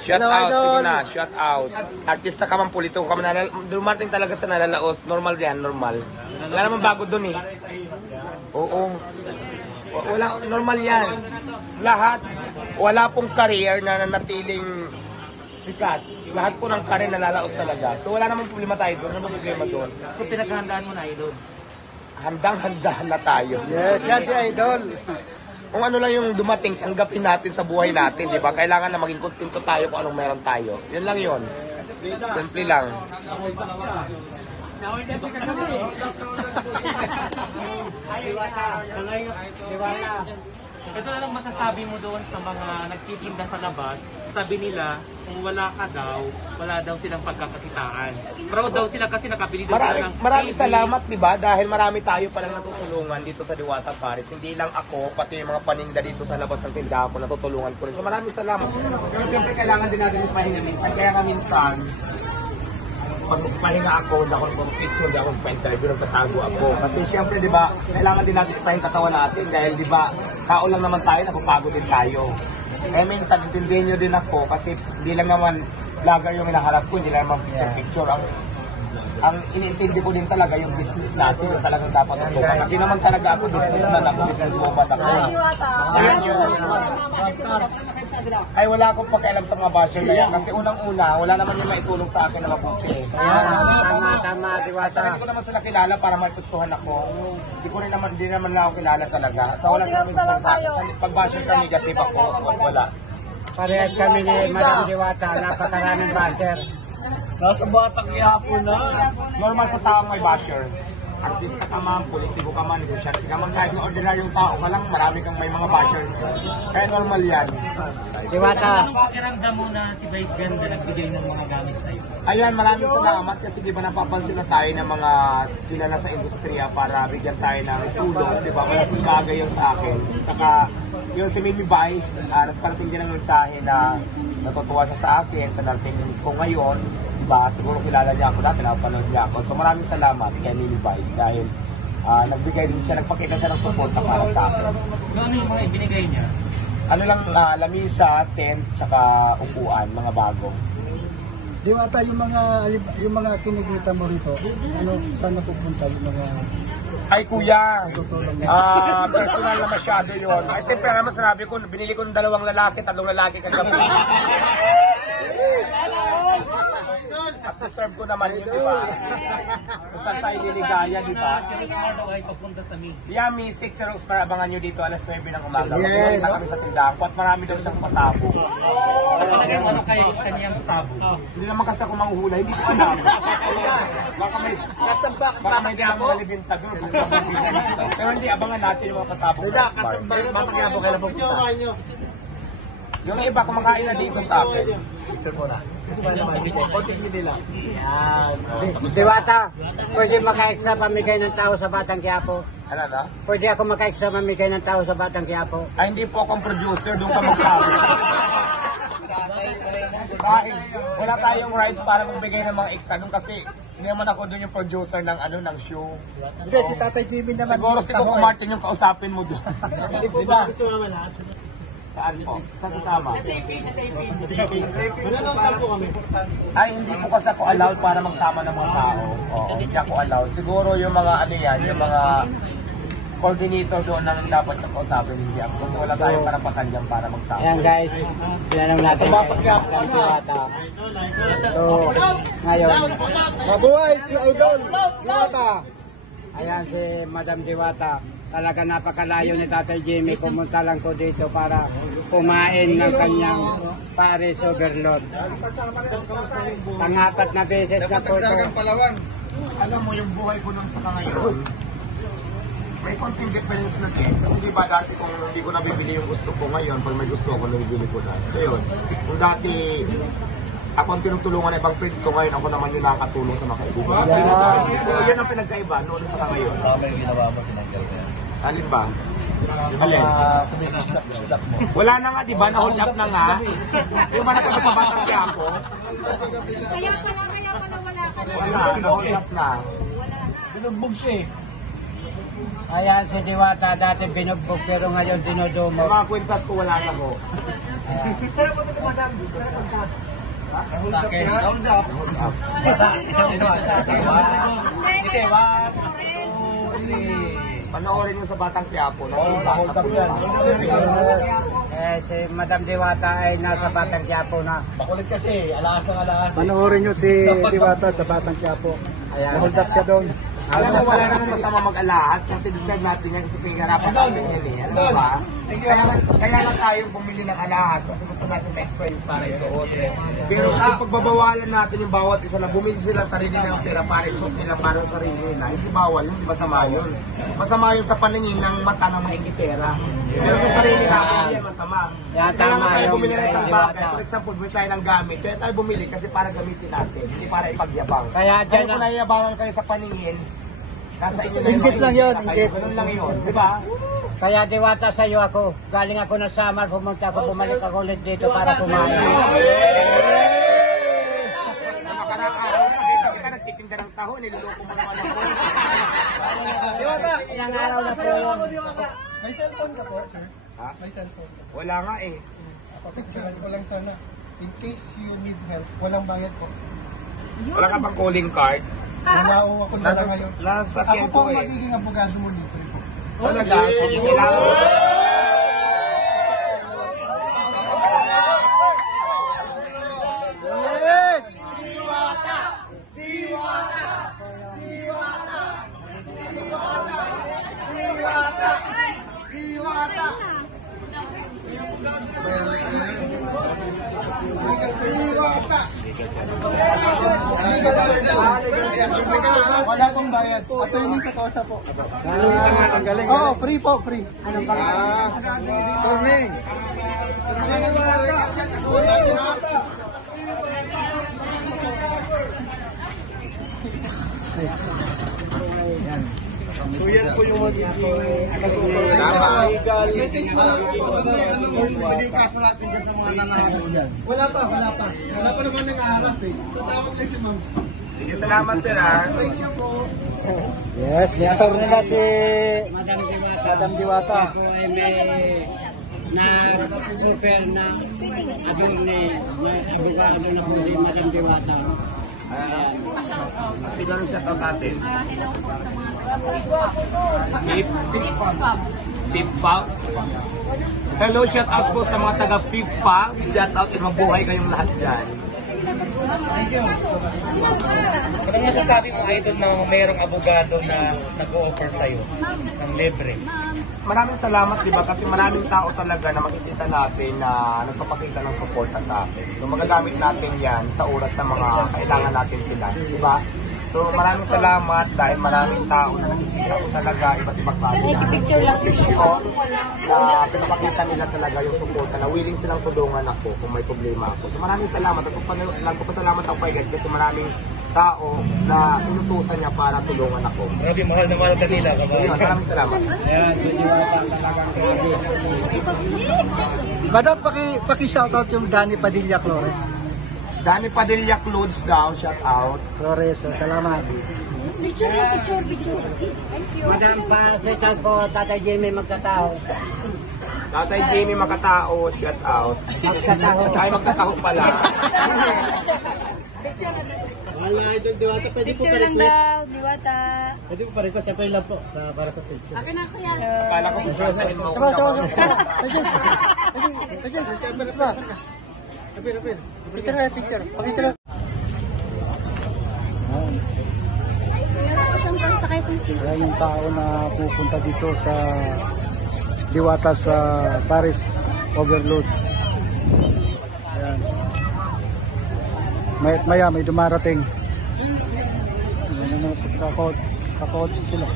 Shout out, sige na, shout out. Artista ka man, politiko ka man, dumating talaga sa nalalaos. Normal yan, normal. Wala naman bago dun eh. Oo. Wala, normal yan. Lahat, wala pong career na nanatiling sikat. Lahat po ng career nalalaos talaga. So wala namang problema tayo doon. Ano ba problema doon? So pinaghahandaan mo na, Idol? Handang-handa na tayo. Yes, yan si Idol. Kung ano lang yung dumating, tanggapin natin sa buhay natin, di ba? Kailangan na maging kontento tayo kung anong meron tayo. Yun lang yun. Simple lang. Ito na lang masasabi mo doon sa mga nagtitinda sa labas. Sabi nila, kung wala ka daw, wala daw silang pagkakakitaan. Proud daw sila kasi nakabili daw sila ng Maraming salamat, di ba? Dahil marami tayo palang natutulungan dito sa Diwata Paris. Hindi lang ako, pati yung mga paninda dito sa labas ng tindahan ko, natutulungan ko rin. So maraming salamat. Pero siyempre kailangan din natin yung pahinga minsan. Kaya nga minsan, pag pahinga ako, hindi ako nag-picture, hindi ako nag-interview, nagtatago ako. Kasi siyempre, di ba, kailangan din natin ipahinga katawan natin dahil, di ba, tao lang naman tayo, napapagod din tayo. Eh minsan, intindihin nyo din ako kasi hindi lang naman vlogger yung hinaharap ko, hindi lang naman picture-picture. Ang iniintindi ko din talaga yung business natin, yung talagang dapat ito. Kasi naman talaga ako businessman, ako businesswoman ako. Ayan yun. Ay wala akong pakialam sa mga basher na yan. Kasi unang-una, wala naman yung maitulong sa akin na mabuti. Tama, Diwata. Hindi ko naman sila kilala para matutuhan ako. Hindi naman lang ako kilala talaga. Sa wala pag basher ka, negative ako. Wala. Parehas kami ni Madam Diwata, napakaraming basher. Nasa batang ihapon na. Normal sa taong may basher. Artista ka man, politiko ka man, negosyante ka man, kahit na ordinaryong tao ka lang, marami kang may mga basher. Kaya normal yan. Diwata. Pakiramdam mo na si Vice Ganda nagbigay ng mga gamit sa'yo. Ayan, maraming salamat kasi di ba napapansin na tayo ng mga kilala sa industriya para bigyan tayo ng tulong, di ba? Malaking bagay yung sa akin. Saka yung si Mimi Vice, nagparating din ng mensahe na natutuwa siya sa akin, sa narating ko ngayon. Diba? Siguro kilala niya ako dati, napanood niya ako. So maraming salamat kay Mimi Vice dahil nagbigay din siya, nagpakita siya ng suporta para sa akin. Ano yung mga ibinigay niya? Ano lang, lamisa, tent, saka upuan, mga bago. Diwata, yung mga kinikita mo rito, ano, saan napupunta yung mga... Ay kuya, personal na masyado yun. Ay siyempre naman sinabi ko, binili ko ng 2 lalaki, 3 lalaki kagabi. At deserve ko naman yun, di ba? Kung saan tayo liligaya, di ba? Si Rosmar daw ay papunta sa Miss. Yeah, Miss 6 si Rose, para abangan nyo dito alas 9 ng umaga. Yes. Magpunta kami sa tindahan ko at marami daw siyang pasabog. Sa talagang ano kayo kaniyang sabo? Hindi naman kasi ako manghuhula, hindi ko alam. Baka may di ako malibinta doon. Pero hindi, abangan natin yung mga pasabog. Mapagyabo kayo na pupunta. Yung iba kumakain na dito sa akin. Yan. Diwata, pwede maka-extra pamigay ng tao sa Batang Quiapo? Ano na? Pwede ako maka-extra pamigay ng tao sa Batang Quiapo? Ay, hindi po akong producer, doon ka magsabi. Dahil wala tayong rights para magbigay ng mga extra doon kasi hindi naman ako doon yung producer ng ng show. Hindi, si Tatay Jimmy naman. Siguro si Coco Martin yung kausapin mo doon. Hindi po ba sumama lahat? Saan po? Saan sasama? Sa taping. Ay, hindi po kasi ako allowed para magsama ng mga tao. Oo, hindi ako allowed. Siguro yung mga yung mga coordinator doon ang dapat na kausapin, hindi ako. Kasi wala tayong karapatan dyan para magsama. Ayan guys, tinanong natin kay Madam Diwata. So, ngayon, mabuhay si Idol Diwata. Ayan si Madam Diwata. Talaga napakalayo ni Tatay Jimmy. Pumunta lang ko dito para kumain ng kanyang Paris Overload. Pang-4 na beses na po ito. Alam mo, yung buhay ko nung saka ngayon, may konting difference na din. Kasi di ba dati kung hindi ko nabibili yung gusto ko ngayon, pag may gusto ko, nabibili ko na. So yun, kung dati ako ang tinutulungan ng ibang friend ko, ngayon ako naman yung nakakatulong sa mga kaibigan. So yun ang pinagkaiba noon sa ngayon. Tama yung ginawa mo, tinanggal ko yan. Alin ba? Alin? Wala na nga, di ba? Na-hold up na nga. Yung ba napunta sa Batang Quiapo? Kaya pala wala ka na. Wala, na-hold up na. Binugbog siya eh. Ayan si Diwata, dati binugbog pero ngayon Yung dinudumo. mga kwintas ko wala na ho. Panoorin mo sa Batang Quiapo. Si Madam Diwata ay nasa Batang Quiapo na. Makulit kasi, alaas ng alaas. Panoorin nyo si Diwata sa Batang Quiapo. Ayan. Hold up siya doon. Alam mo, wala naman masama mag-alahas kasi deserve natin yan kasi pinagarapan natin yan eh. Ano ba? Kaya lang tayo bumili ng alahas kasi gusto natin ma-experience para isuot. Pero kung pagbabawalan natin yung bawat isa na bumili sila sarili ng pera para isuot nilang parang sarili nila, hindi bawal yun, hindi masama yun. Masama yun sa paningin ng mata ng mga ikipera. Pero sa sarili natin, hindi yan masama. Yan, Kaya tama nga tayo yung bumili rin sa Diwata. bagay. For example, bumili tayo ng gamit. Kaya tayo bumili kasi para gamitin natin, hindi para ipagyabang. Kaya Kaya dyan kung naiyabangan kayo sa paningin, nasa inyo Inggit lang yun, inggit. Ganun lang yun, di ba? Kaya Diwata sa iyo ako. Galing ako ng Samar, pumunta ako, bumalik ako ulit dito para kumain. Nakarang araw, nakita kita nagtitinda ng taho, niluloko mo naman ako. Ilang araw na po yun. May cellphone ka po, sir? Ha? May cellphone. Wala nga eh. Papicturean ko lang sana. In case you need help, walang bayad po. Wala ka bang calling card? Nanao ako na lang ngayon. Nasa Ako sakyan po ko eh. magiging abogado mo libre po. Talaga, sige, kailangan mo. Yes! Wala pong bayad. Ito yung sa kosa po. Ang galing. Oo, free po, free. Anong pangalan? Turning. So yan po yung message mo lang po. Kaso natin dyan sa mga nangaharas. Wala pa. Wala pa naman nangaharas eh. Tatawag lang si ma'am. Sige, salamat sir ha. Yes, may attorney na si Madam Diwata. Madam Diwata. Ako ay may na-offer na attorney na abogado na po si Madam Diwata. Sino rin siya natin? Hello po sa mga FIFA. Hello, shout out po sa mga taga FIFA. Shout out at mabuhay kayong lahat dyan. Ano masasabi mo, Idol, na mayroong abogado na nag-o-offer sa'yo ng libre? Maraming salamat, di ba? Kasi maraming tao talaga na makikita natin na nagpapakita ng suporta sa atin. So magagamit natin yan sa oras sa mga kailangan natin sila, di ba? So maraming salamat dahil maraming tao na nakikita ko talaga iba't ibang klase na appreciation na pinapakita nila talaga yung suporta na willing silang tulungan ako kung may problema ako. So maraming salamat at nagpapasalamat ako kay God kasi maraming tao na inutusan niya para tulungan ako. Grabe, mahal na mahal ka nila. So yun, maraming salamat. Ayan, si Diwata talagang grabe. Madam, paki-shoutout yung Danny Padilla Flores. Danny Padilla Clothes daw, shout out. Flores, salamat. picture. Madam pa, sa po, Tatay Jimmy magkatao. Tatay Jamie Makatao, shout out. Magkataho. Ay, magkataho pala. Wala, Idol Diwata, pwede po Picture lang daw, Diwata. Pwede po pa-request, sa lang po, para sa picture. Akin na kaya. Kala ko kung saan mo. Sama. Pagin, camera pa. Apir. Picture. Pakita lang. Ayan yung tao na pupunta dito sa Diwata sa Paris Overload. Ayan. Maya may dumarating. Ayan, kakotse sila.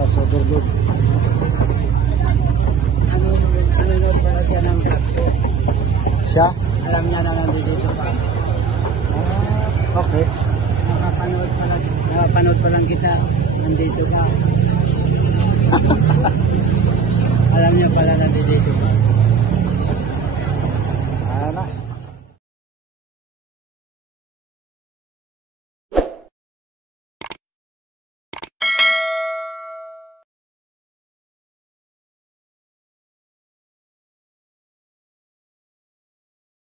Tapos overload. Ano pala siya ng vlog po? Siya? napapanood pa lang kita. Nandito ka. Alam niyo pala nandito ka.